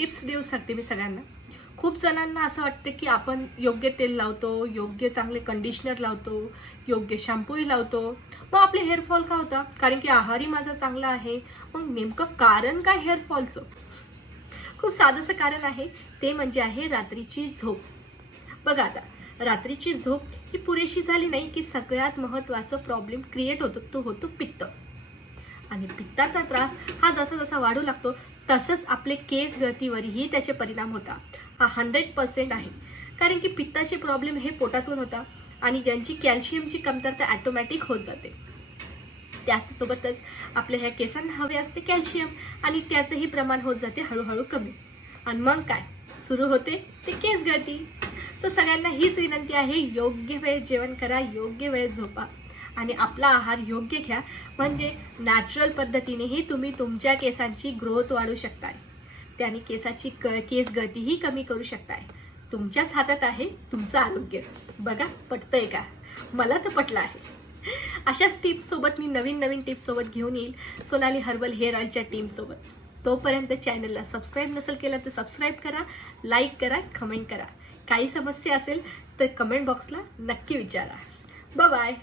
Tips देऊ शकते मी सगळ्यांना. खूप जणांना असं वाटतं की आपण योग्य तेल लावतो योग्य चांगले कंडिशनर लावतो योग्य शॅम्पूही लावतो. मग आपले हेअरफॉल का होता? कारण की आहारही माझा चांगला आहे. मग नेमकं कारण काय हेअरफॉलचं खूप साधंसं कारण आहे. ते म्हणजे आहे रात्रीची झोप. बघा आता रात्रीची झोप ही पुरेशी झाली नाही की सगळ्यात महत्त्वाचं प्रॉब्लेम क्रिएट होतो तो होतो पित्त. आणि पित्ताचा त्रास हा जसा जसा वाढू लागतो तसंच आपले केस गळतीवरही त्याचे परिणाम होता. हा हंड्रेड पर्सेंट आहे. कारण की पित्ताचे प्रॉब्लेम हे पोटातून होता आणि त्यांची कॅल्शियमची कमतरता ॲटोमॅटिक होत जाते. त्याचसोबतच आपल्या ह्या केसांना हवे असते कॅल्शियम आणि त्याचंही प्रमाण होत जाते हळूहळू कमी. आणि मग काय? सुरू होते ते केस गळती सो सगळ्यांना हीच विनंती आहे योग्य वेळेत जेवण करा योग्य वेळेत झोपा. आणि आपला आहार योग्य घ्या. म्हणजे नॅचरल पद्धतीनेही तुम्ही तुमच्या केसांची ग्रोथ वाढवू शकताय. त्याने केसाची क केस गतीही कमी करू शकताय. तुमच्याच हातात आहे तुमचं आरोग्य. बघा पटतंय का? मला तर पटलं आहे. अशाच टिप्ससोबत मी नवीन नवीन टिप्ससोबत घेऊन येईल. सोनाली हर्बल हेअर ऑइलच्या टीमसोबत तोपर्यंत चॅनलला सबस्क्राईब नसेल केलं तर सबस्क्राईब करा लाईक करा कमेंट करा. काही समस्या असेल तर कमेंट बॉक्सला नक्की विचारा. बाय